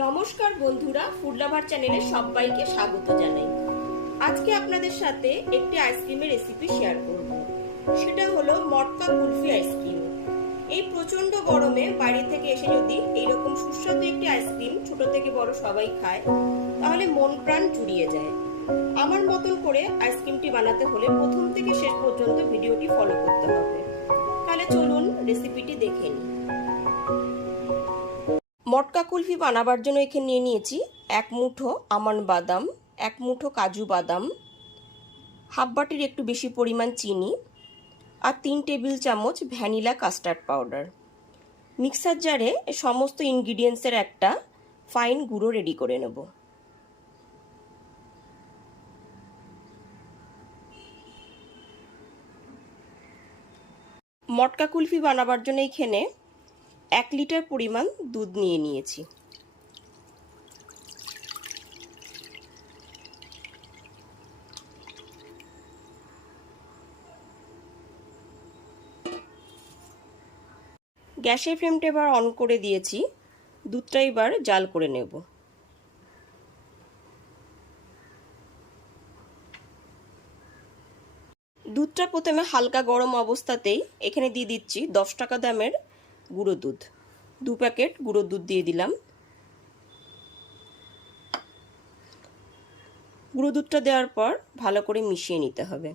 নমস্কার বন্ধুরা food lover চ্যানেলে সবাইকে স্বাগত জানাই। আজকে আপনাদের সাথে একটি আইসক্রিমের রেসিপি শেয়ার করব। সেটা হলো মটকা কুলফি আইসক্রিম। এই প্রচণ্ড গরমে বাইরে থেকে এসে যদি এইরকম সুস্বাদু একটি আইসক্রিম ছোট থেকে বড় সবাই খায়, তাহলে মন প্রাণ জুড়িয়ে যায়। আমার মতন করে আইসক্রিমটি বানাতে হলে প্রথম থেকে শেষ পর্যন্ত ভিডিওটি ফলো করতে হবে। তাহলে চলুন রেসিপিটি দেখে নিই। মটকা কুলফি বানাবার জন্য এখানে নিয়ে নিয়েছি এক মুঠো আমন বাদাম, এক মুঠো কাজু বাদাম, হাফ বাটির একটু বেশি পরিমাণ চিনি আর তিন টেবিল চামচ ভ্যানিলা কাস্টার্ড পাউডার। মিক্সার জারে সমস্ত ইনগ্রিডিয়েন্টসের একটা ফাইন গুঁড়ো রেডি করে নেব। মটকা কুলফি বানাবার জন্য এখানে এক লিটার পরিমাণ দুধ নিয়ে নিয়েছি। গ্যাসের ফ্লেমটা এবার অন করে দিয়েছি। দুধটা এবার জাল করে নেব। দুধটা প্রথমে হালকা গরম অবস্থাতেই এখানে দিয়ে দিচ্ছি দশ টাকা দামের গুঁড়ো দুধ। দু প্যাকেট গুঁড়ো দুধ দিয়ে দিলাম। গুঁড়ো দুধটা দেওয়ার পর ভালো করে মিশিয়ে নিতে হবে।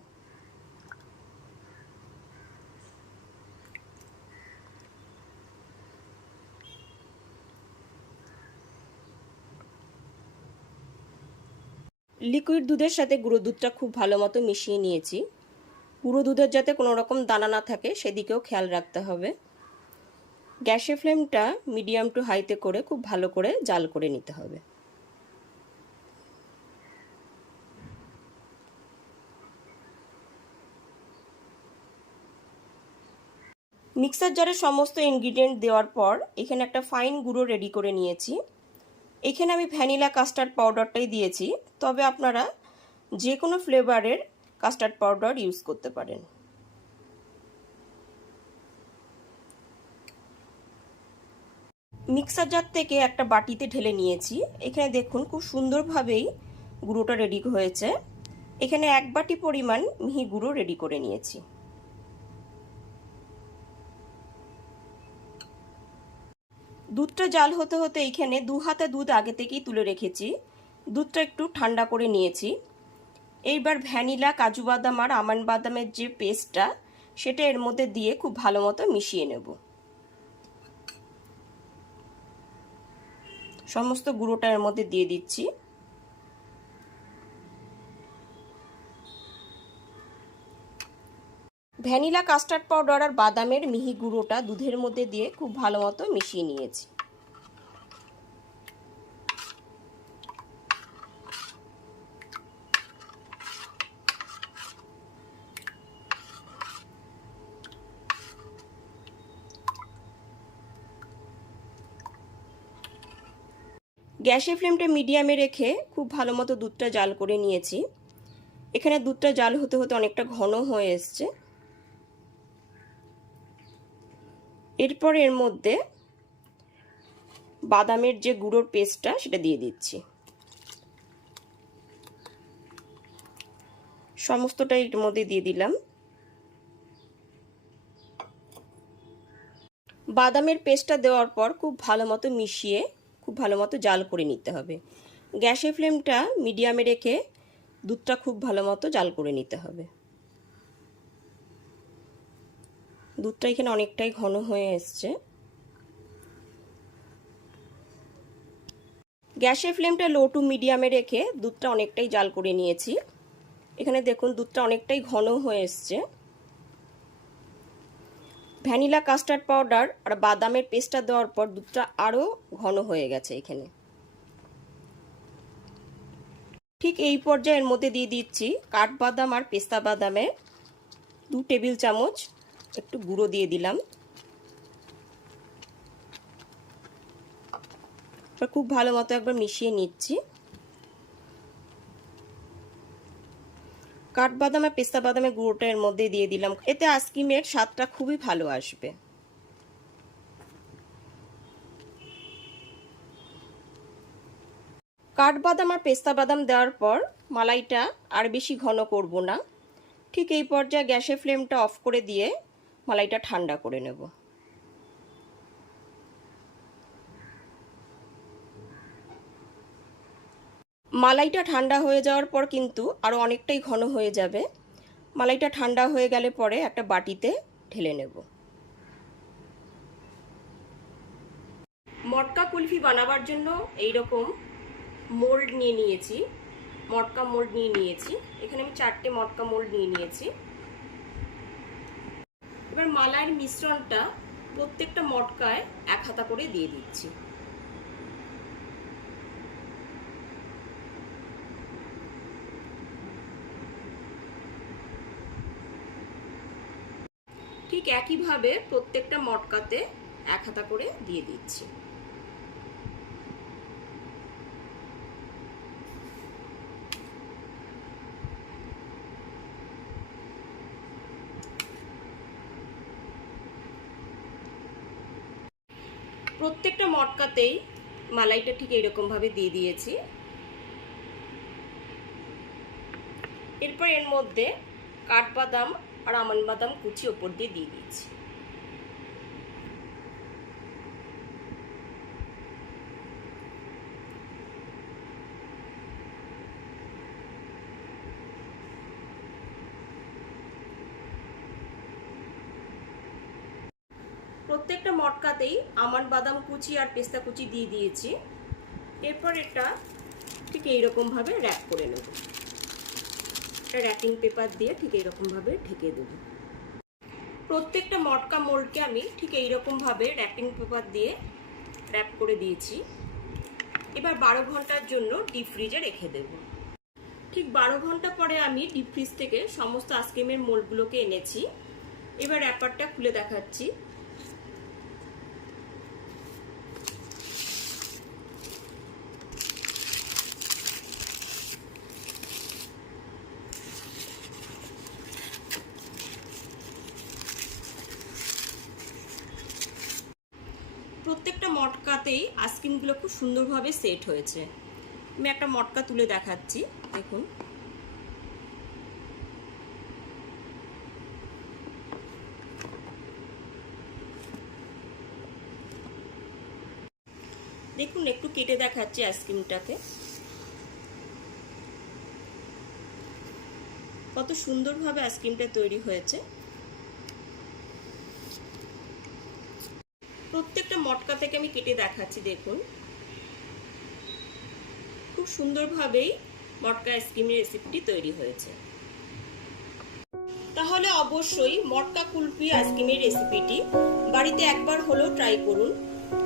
লিকুইড দুধের সাথে গুঁড়ো দুধটা খুব ভালো মতো মিশিয়ে নিয়েছি। গুঁড়ো দুধের যাতে কোনো রকম দানা না থাকে, সেদিকেও খেয়াল রাখতে হবে। গ্যাসের ফ্লেমটা মিডিয়াম টু হাইতে করে খুব ভালো করে জাল করে নিতে হবে। মিক্সার জারে সমস্ত ইনগ্রিডিয়েন্ট দেওয়ার পর এখানে একটা ফাইন গুঁড়ো রেডি করে নিয়েছি। এখানে আমি ভ্যানিলা কাস্টার্ড পাউডারটাই দিয়েছি, তবে আপনারা যে কোনো ফ্লেভারের কাস্টার্ড পাউডার ইউজ করতে পারেন। মিক্সার জার থেকে একটা বাটিতে ঢেলে নিয়েছি। এখানে দেখুন খুব সুন্দরভাবেই গুঁড়োটা রেডি হয়েছে। এখানে এক বাটি পরিমাণ মিহি গুঁড়ো রেডি করে নিয়েছি। দুধটা জাল হতে হতে এইখানে দু হাতে দুধ আগে থেকেই তুলে রেখেছি। দুধটা একটু ঠান্ডা করে নিয়েছি। এইবার ভ্যানিলা, কাজু বাদাম আর আমান বাদামের যে পেস্টটা সেটা এর মধ্যে দিয়ে খুব ভালো মতো মিশিয়ে নেব। সমস্ত গুঁড়োটা এর মধ্যে দিয়ে দিচ্ছি। ভ্যানিলা কাস্টার্ড পাউডার আর বাদামের মিহি গুঁড়োটা দুধের মধ্যে দিয়ে খুব ভালো মতো মিশিয়ে নিয়েছি। গ্যাসের ফ্লেমটা মিডিয়ামে রেখে খুব ভালো মতো দুধটা জাল করে নিয়েছি। এখানে দুধটা জাল হতে হতে অনেকটা ঘন হয়ে এসছে। এরপর এর মধ্যে বাদামের যে গুঁড়োর পেস্টটা সেটা দিয়ে দিচ্ছি। সমস্তটা এর মধ্যে দিয়ে দিলাম। বাদামের পেস্টটা দেওয়ার পর খুব ভালো মতো মিশিয়ে খুব ভালো মতো জাল করে নিতে হবে। গ্যাসের ফ্লেমটা মিডিয়ামে রেখে দুধটা খুব ভালো মতো জাল করে নিতে হবে। দুধটা এখানে অনেকটাই ঘন হয়ে এসছে। গ্যাসের ফ্লেমটা লো টু মিডিয়ামে রেখে দুধটা অনেকটাই জাল করে নিয়েছি। এখানে দেখুন দুধটা অনেকটাই ঘন হয়ে এসছে। ভ্যানিলা কাস্টার্ড পাউডার আর বাদামের পেস্টটা দেওয়ার পর দুধটা আরও ঘন হয়ে গেছে এখানে। ঠিক এই পর্যায়ের মধ্যে দিয়ে দিচ্ছি কাঠবাদাম আর পেস্তা বাদামে দু টেবিল চামচ একটু গুঁড়ো দিয়ে দিলাম। খুব ভালো মতো একবার মিশিয়ে নিচ্ছি। কাঠবাদাম আর পেস্তা বাদামের গুঁড়োটা এর মধ্যে দিয়ে দিলাম। এতে আইসক্রিমের স্বাদটা খুবই ভালো আসবে। কাঠবাদাম আর পেস্তা বাদাম দেওয়ার পর মালাইটা আর বেশি ঘন করব না। ঠিক এই পর্যায়ে গ্যাসের ফ্লেমটা অফ করে দিয়ে মালাইটা ঠান্ডা করে নেব। মালাইটা ঠান্ডা হয়ে যাওয়ার পর কিন্তু আরও অনেকটাই ঘন হয়ে যাবে। মালাইটা ঠান্ডা হয়ে গেলে পরে একটা বাটিতে ঢেলে নেব। মটকা কুলফি বানাবার জন্য এই রকম মোল্ড নিয়ে নিয়েছি। মটকা মোল্ড নিয়ে নিয়েছি। এখানে আমি চারটে মটকা মোল্ড নিয়ে নিয়েছি। এবার মালাইয়ের মিশ্রণটা প্রত্যেকটা মটকায় এক হাতা করে দিয়ে দিচ্ছি। ঠিক একইভাবে প্রত্যেকটা মটকাতে এক হাতা করে দিয়ে দিচ্ছি। প্রত্যেকটা মটকাতেই মালাইটা ঠিক এরকমভাবে দিয়ে দিয়েছি। এরপর এর মধ্যে কাঠবাদাম আর আমন বাদাম কুচি ওপর দিয়ে দিয়ে দিয়েছি। প্রত্যেকটা মটকাতেই আমার বাদাম কুচি আর পেস্তা কুচি দিয়ে দিয়েছি। এরপর এটা ঠিক এইরকমভাবে র্যাপ করে নেব। একটা র্যাপিং পেপার দিয়ে ঠিক এইরকমভাবে ঢেকে দেব। প্রত্যেকটা মটকা মোল্ডকে আমি ঠিক এইরকমভাবে র্যাপিং পেপার দিয়ে র্যাপ করে দিয়েছি। এবার বারো ঘণ্টার জন্য ডিপ ফ্রিজে রেখে দেব। ঠিক বারো ঘণ্টা পরে আমি ডিপ ফ্রিজ থেকে সমস্ত আইসক্রিমের মোল্ডগুলোকে এনেছি। এবার র্যাপারটা খুলে দেখাচ্ছি প্রত্যেকটা মটকাতেই আইসক্রিমগুলো খুব সুন্দরভাবে সেট হয়েছে। আমি একটা মটকা তুলে দেখাচ্ছি, দেখুন। দেখুন, একটু কেটে দেখাচ্ছি আইসক্রিমটাকে কত সুন্দরভাবে আইসক্রিমটা তৈরি হয়েছে। প্রত্যেকটা মটকা থেকে আমি কেটে দেখাচ্ছি, দেখুন। খুব সুন্দরভাবেই মটকা আইসক্রিমের রেসিপিটি তৈরি হয়েছে। তাহলে অবশ্যই মটকা কুলফি আইসক্রিমের রেসিপিটি বাড়িতে একবার হলেও ট্রাই করুন।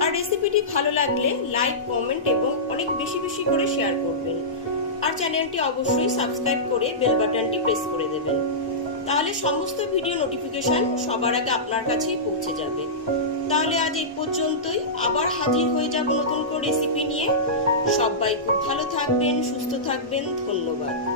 আর রেসিপিটি ভালো লাগলে লাইক কমেন্ট এবং অনেক বেশি বেশি করে শেয়ার করবেন। আর চ্যানেলটি অবশ্যই সাবস্ক্রাইব করে বেল বাটনটি প্রেস করে দেবেন। তাহলে সমস্ত ভিডিও নোটিফিকেশন সবার আগে আপনার কাছেই পৌঁছে যাবে। তাহলে আজ এই পর্যন্তই। আবার হাজির হয়ে যাব নতুন করে রেসিপি নিয়ে। সবাই খুব ভালো থাকবেন, সুস্থ থাকবেন। ধন্যবাদ।